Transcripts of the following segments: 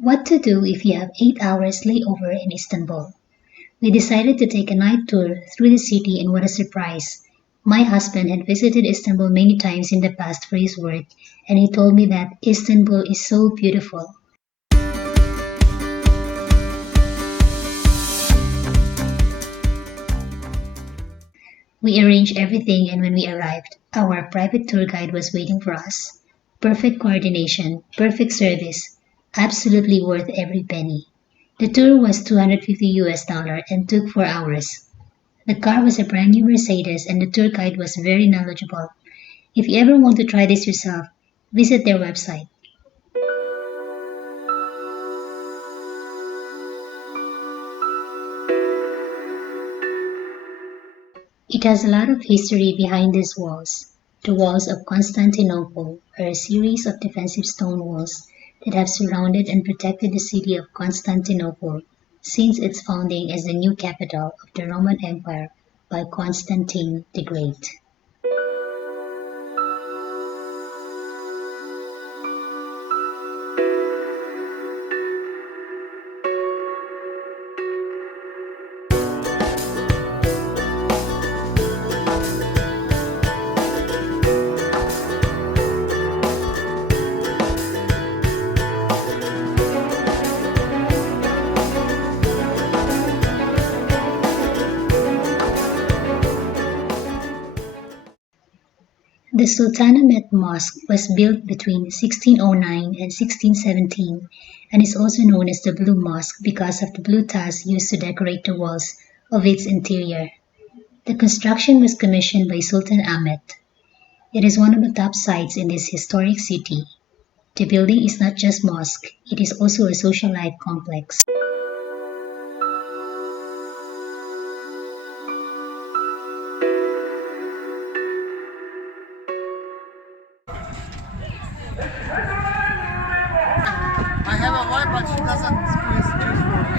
What to do if you have 8 hours layover in Istanbul? We decided to take a night tour through the city, and what a surprise! My husband had visited Istanbul many times in the past for his work, and he told me that Istanbul is so beautiful. We arranged everything, and when we arrived, our private tour guide was waiting for us. Perfect coordination, perfect service, absolutely worth every penny. The tour was 250 US dollar and took 4 hours. The car was a brand new Mercedes, and the tour guide was very knowledgeable. If you ever want to try this yourself, visit their website. It has a lot of history behind these walls. The walls of Constantinople are a series of defensive stone walls that have surrounded and protected the city of Constantinople since its founding as the new capital of the Roman Empire by Constantine the Great. The Sultanahmet Mosque was built between 1609 and 1617 and is also known as the Blue Mosque because of the blue tiles used to decorate the walls of its interior. The construction was commissioned by Sultan Ahmet. It is one of the top sites in this historic city. The building is not just mosque, it is also a social life complex. I have a wife, but she doesn't choose for me.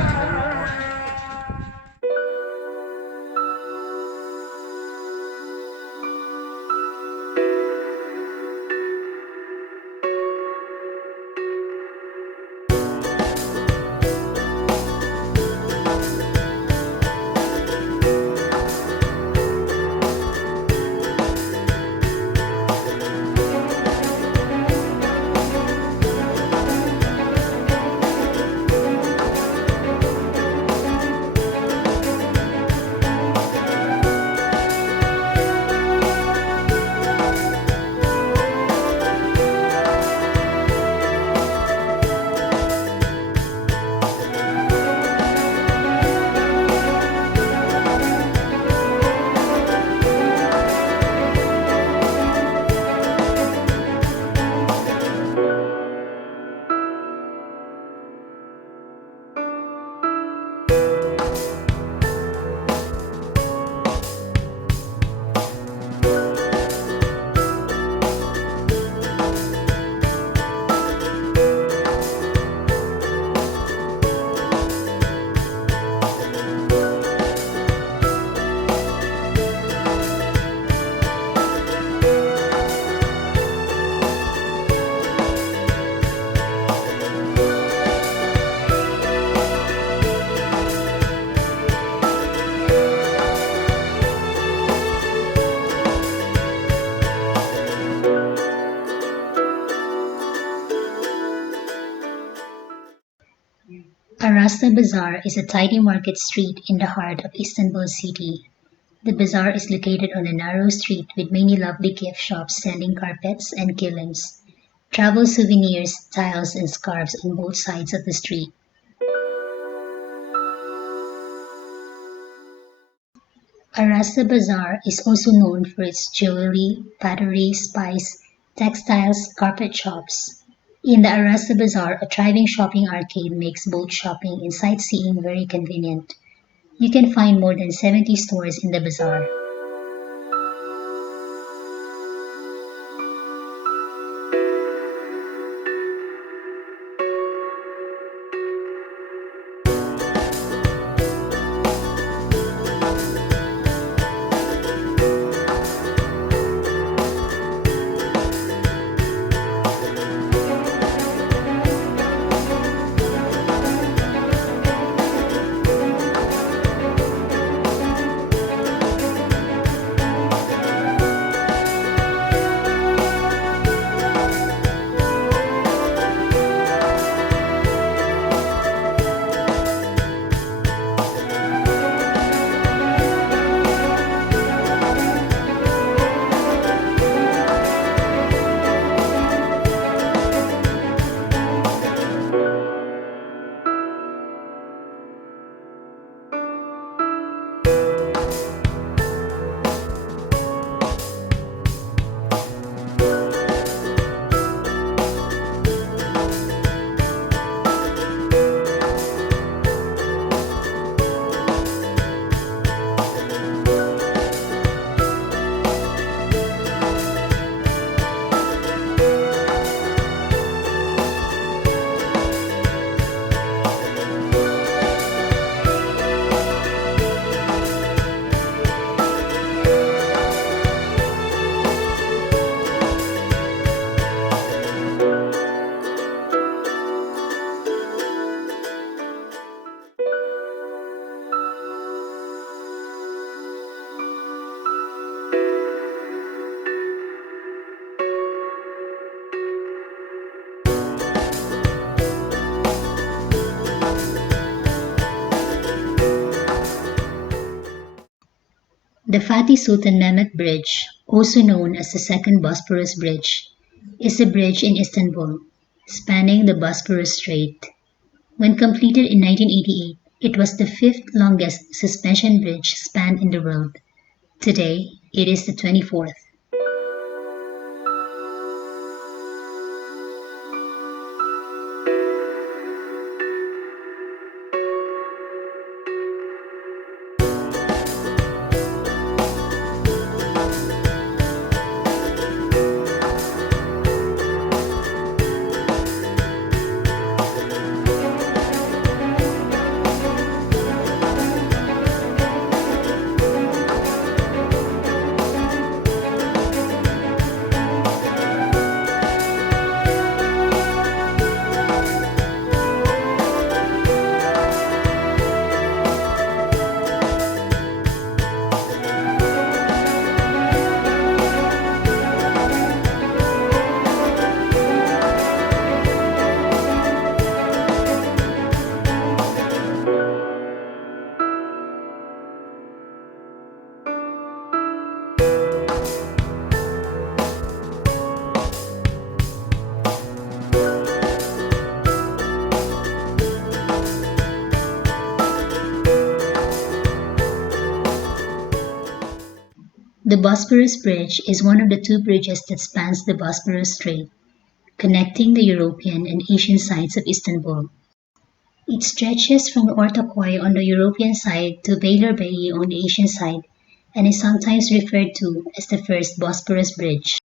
Arasta Bazaar is a tiny market street in the heart of Istanbul city. The bazaar is located on a narrow street with many lovely gift shops selling carpets and kilims, travel souvenirs, tiles, and scarves on both sides of the street. Arasta Bazaar is also known for its jewelry, pottery, spice, textiles, carpet shops. In the Arasta Bazaar, a thriving shopping arcade makes both shopping and sightseeing very convenient. You can find more than 70 stores in the bazaar. The Fatih Sultan Mehmet Bridge, also known as the Second Bosphorus Bridge, is a bridge in Istanbul, spanning the Bosphorus Strait. When completed in 1988, it was the fifth longest suspension bridge span in the world. Today, it is the 24th. The Bosphorus Bridge is one of the two bridges that spans the Bosphorus Strait, connecting the European and Asian sides of Istanbul. It stretches from Ortaköy on the European side to Beylerbeyi on the Asian side and is sometimes referred to as the first Bosphorus Bridge.